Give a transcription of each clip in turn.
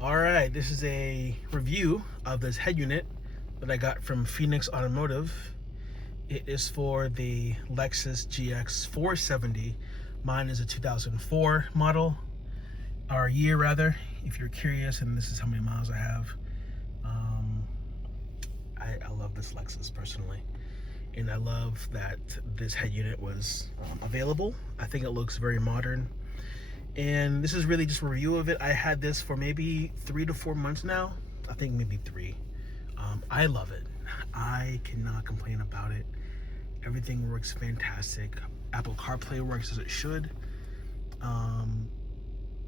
Alright, this is a review of this head unit that I got from Phoenix Automotive. It is for the Lexus GX 470. Mine is a 2004 model, or year rather, if you're curious, and this is how many miles I have. I love this Lexus personally, and I love that this head unit was available. I think it looks very modern. And this is really just a review of it. I had this for maybe 3 to 4 months now. I think maybe 3. I love it. I cannot complain about it. Everything works fantastic. Apple CarPlay works as it should. I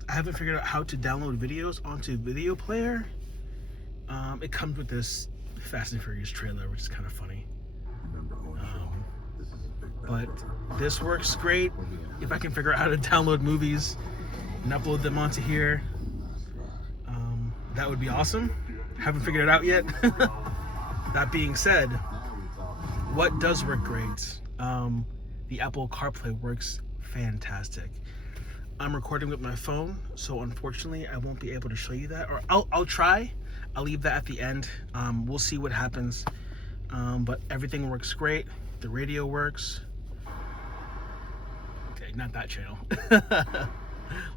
haven't figured out how to download videos onto video player. It comes with this Fast and Furious trailer, which is kind of funny. But this works great. If I can figure out how to download movies and upload them onto here, that would be awesome. Haven't figured it out yet. That being said, what does work great? The Apple CarPlay works fantastic. I'm recording with my phone, so unfortunately I won't be able to show you that, or I'll try. I'll leave that at the end. We'll see what happens. But everything works great. The radio works. Okay, not that channel.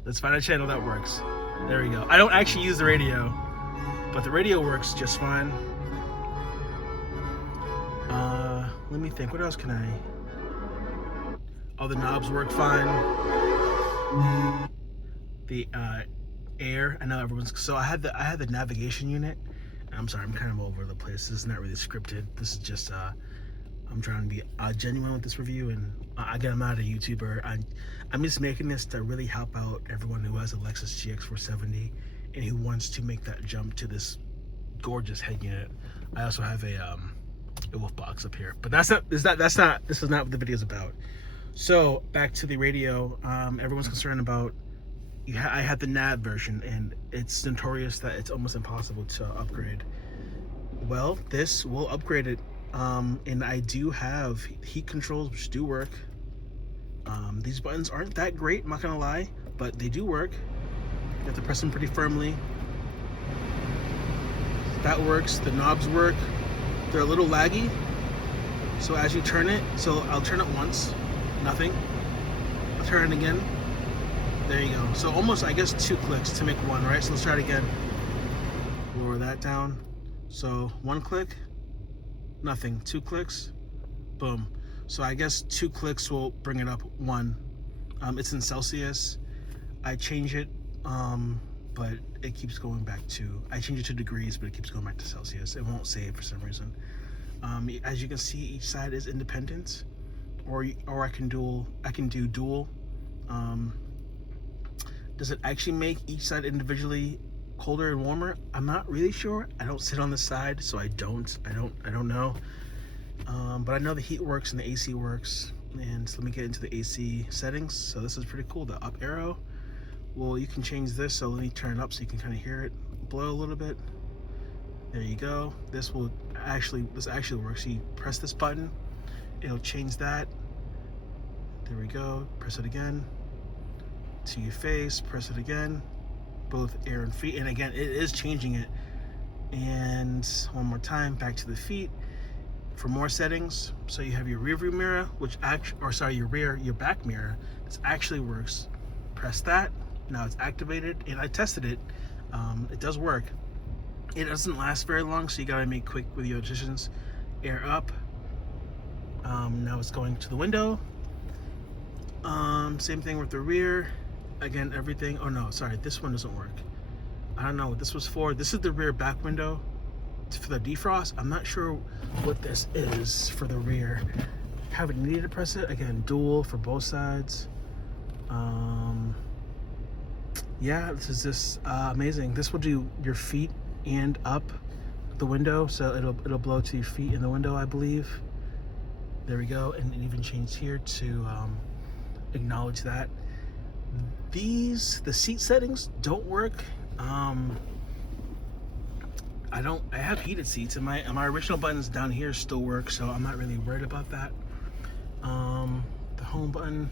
Let's find a channel that works. There we go. I don't actually use the radio, but the radio works just fine. Let me think. What else can I? All the knobs work fine. The air. I know everyone's. So I had the navigation unit. I'm sorry. I'm kind of all over the place. This is not really scripted. This is just. I'm trying to be genuine with this review, and again, I'm not a YouTuber. I'm just making this to really help out everyone who has a Lexus GX 470 and who wants to make that jump to this gorgeous head unit. I also have a wolf box up here, but this is not what the video is about. So back to the radio. Everyone's concerned about. I had the nav version, and it's notorious that it's almost impossible to upgrade. Well, this will upgrade it. And I do have heat controls, which do work. These buttons aren't that great, I'm not gonna lie, but they do work. You have to press them pretty firmly. That works. The knobs work. They're a little laggy, so as you turn it, so I'll turn it once, nothing. I'll turn it again. There you go. So almost, I guess, 2 clicks to make one, right? So let's try it again. Lower that down. So 1 click. Nothing. 2 clicks, boom. So I guess 2 clicks will bring it up 1. It's in Celsius. I change it, but it keeps going back to. I change it to degrees, but it keeps going back to Celsius. It won't save for some reason. As you can see, each side is independent, or I can do dual. Does it actually make each side individually colder and warmer? I'm not really sure. I don't sit on the side, so I don't know. But I know the heat works and the AC works. And so let me get into the AC settings. So this is pretty cool. The up arrow. Well, you can change this. So let me turn it up so you can kind of hear it blow a little bit. There you go. This actually works. You press this button, it'll change that. There we go. Press it again. To your face. Press it again. Both air and feet, and again, it is changing it. And one more time, back to the feet for more settings. So you have your rear view mirror, your back mirror. This actually works. Press that. Now it's activated, and I tested it. It does work. It doesn't last very long, so you gotta make quick with your decisions. Air up. Now it's going to the window. Same thing with the rear. Again, everything. Oh no, sorry, this one doesn't work. I don't know what this was for. This is the rear back window for the defrost. I'm not sure what this is for the rear. Haven't needed to press it. Again, dual for both sides. Yeah, this is just amazing. This will do your feet and up the window, so it'll blow to your feet in the window, I believe. There we go, and it even changed here to acknowledge that. The seat settings don't work. I have heated seats, and my original buttons down here still work, so I'm not really worried about that. The home button.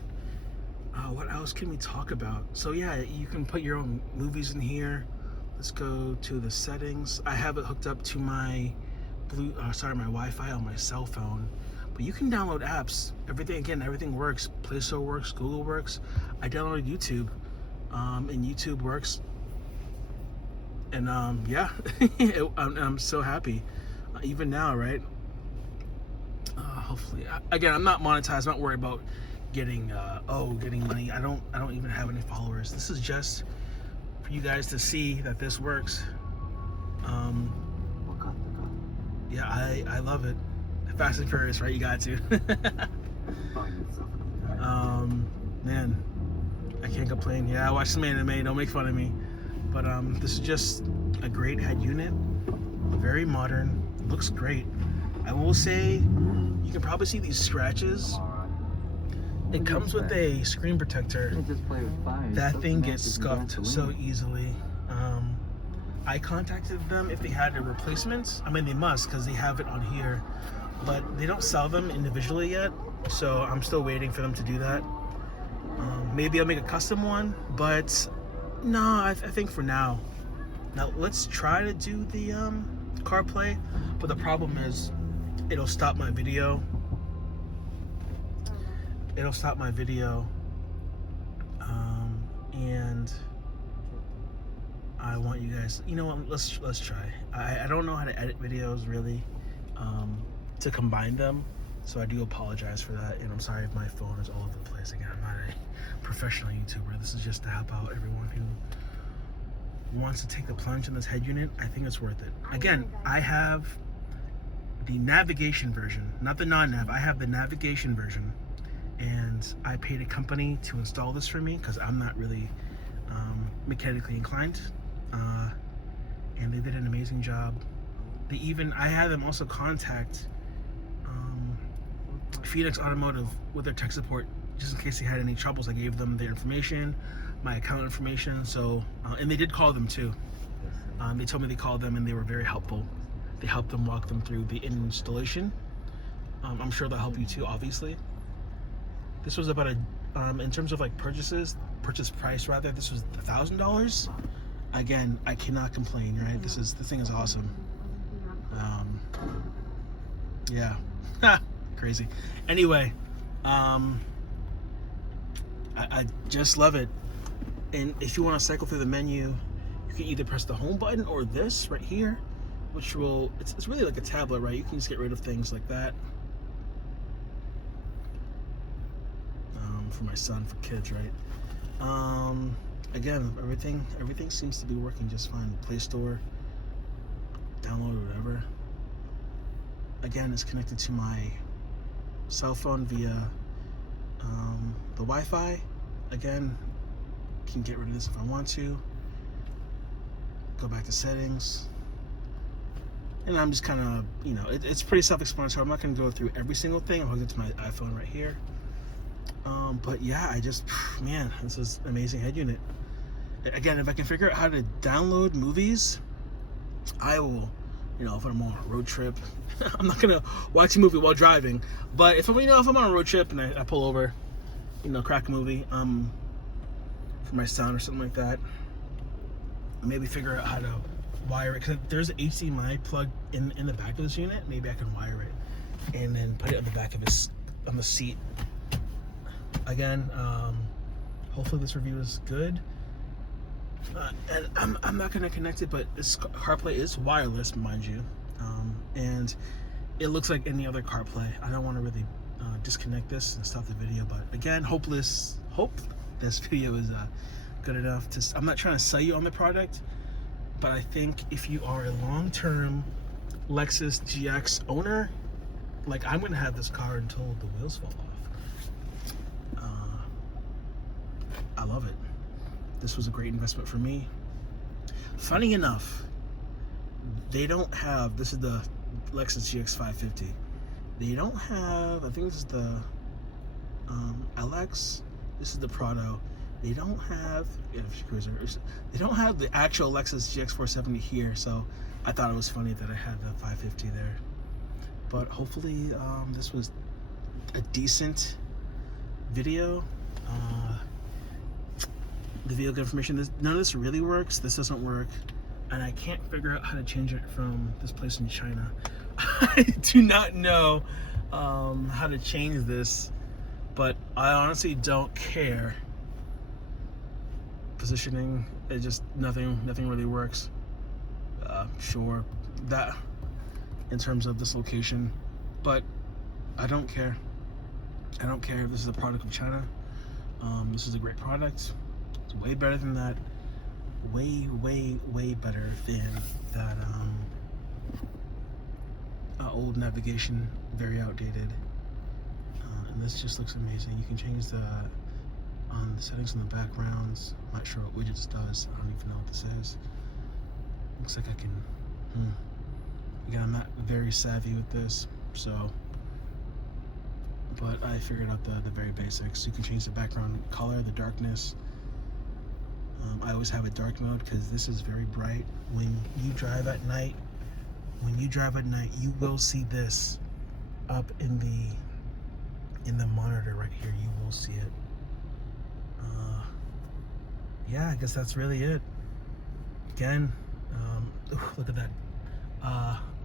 What else can we talk about? So yeah, you can put your own movies in here. Let's go to the settings. I have it hooked up to my my Wi-Fi on my cell phone. But you can download apps. Everything works. Play Store works. Google works. I downloaded YouTube, and YouTube works. And yeah, I'm so happy. Even now, right? Hopefully, again, I'm not monetized. I'm not worried about getting money. I don't even have any followers. This is just for you guys to see that this works. Yeah, I love it. Fast and Furious, right? You got to. Man, I can't complain. Yeah, I watched some anime. Don't make fun of me. But this is just a great head unit. Very modern. Looks great. I will say, you can probably see these scratches. It comes with a screen protector. That thing gets scuffed so easily. I contacted them if they had a replacement. I mean, they must, because they have it on here. But they don't sell them individually yet, so I'm still waiting for them to do that. Maybe I'll make a custom one, but no, I think for now. Now let's try to do the CarPlay, but the problem is it'll stop my video. And I want you guys, you know what, let's try. I don't know how to edit videos really, to combine them, so I do apologize for that, and I'm sorry if my phone is all over the place. Again, I'm not a professional YouTuber. This is just to help out everyone who wants to take the plunge in this head unit. I think it's worth it. Again, I have the navigation version, not the non-nav. I have the navigation version, and I paid a company to install this for me because I'm not really mechanically inclined, and they did an amazing job. I had them also contact Phoenix Automotive with their tech support, just in case they had any troubles. I gave them their information, my account information, so and they did call them too. They told me they called them and they were very helpful. They helped them walk them through the installation. I'm sure they'll help you too, obviously. This was about in terms of like purchase price rather, this was $1,000. Again, I cannot complain, right? This thing is awesome. Yeah. Crazy. Anyway, I just love it. And if you want to cycle through the menu, you can either press the home button or this right here, which will, it's really like a tablet, right? You can just get rid of things like that. For my son, for kids, right? Again, everything seems to be working just fine. Play Store, download or whatever. Again, it's connected to my cell phone via the Wi-Fi. Again, can get rid of this if I want to. Go back to settings. And I'm just kind of, you know, it's pretty self-explanatory. I'm not going to go through every single thing. I'm hooked up to my iPhone right here. But yeah, man, this is an amazing head unit. Again, if I can figure out how to download movies, I will, you know, if I'm on a road trip. I'm not gonna watch a movie while driving, but if I'm on a road trip and I pull over, you know, crack a movie, for my son or something like that, maybe figure out how to wire it, because there's an HDMI plug in the back of this unit. Maybe I can wire it and then put it on the back of on the seat. Again, hopefully this review is good. And I'm not gonna connect it, but this CarPlay is wireless, mind you, and it looks like any other CarPlay. I don't want to really disconnect this and stop the video, but again, hope this video is good enough to. I'm not trying to sell you on the product, but I think if you are a long-term Lexus GX owner, like I'm gonna have this car until the wheels fall off. I love it. This was a great investment for me. Funny enough, they don't have, this is the Lexus GX 550. They don't have, I think this is the LX. This is the Prado. They don't have, they don't have the actual Lexus GX 470 here, so I thought it was funny that I had the 550 there. But hopefully this was a decent video. The vehicle information, none of this really works. This doesn't work. and I can't figure out how to change it from this place in China. I do not know how to change this, but I honestly don't care. Positioning, it just nothing really works. Sure, that in terms of this location, but I don't care. I don't care if this is a product of China. This is a great product. It's way better than that. Way better than that old navigation, very outdated. And this just looks amazing. You can change the settings in the backgrounds. I'm not sure what widgets does. I don't even know what this is. Looks like I can. Again, I'm not very savvy with this, so. But I figured out the very basics. You can change the background color, the darkness. I always have a dark mode because this is very bright. When you drive at night, you will see this up in the monitor right here. You will see it. Yeah, I guess that's really it. Again, look at that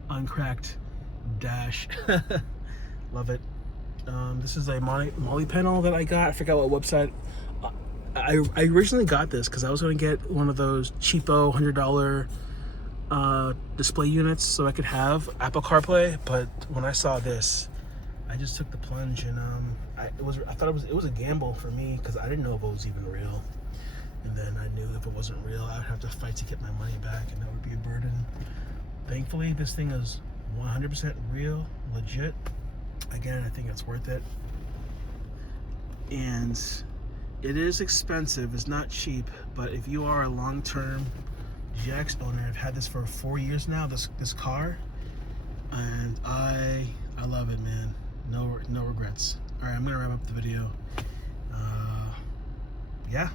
uncracked dash. Love it. This is a Molly panel that I got. I forgot what website. I originally got this because I was going to get one of those cheapo $100 display units so I could have Apple CarPlay. But when I saw this, I just took the plunge, and I thought it was a gamble for me because I didn't know if it was even real. And then I knew if it wasn't real, I would have to fight to get my money back, and that would be a burden. Thankfully, this thing is 100% real, legit. Again, I think it's worth it. And it is expensive. It's not cheap, but if you are a long-term GX owner, I've had this for 4 years now, this car, and I love it, man. No regrets. All right, I'm gonna wrap up the video. Yeah.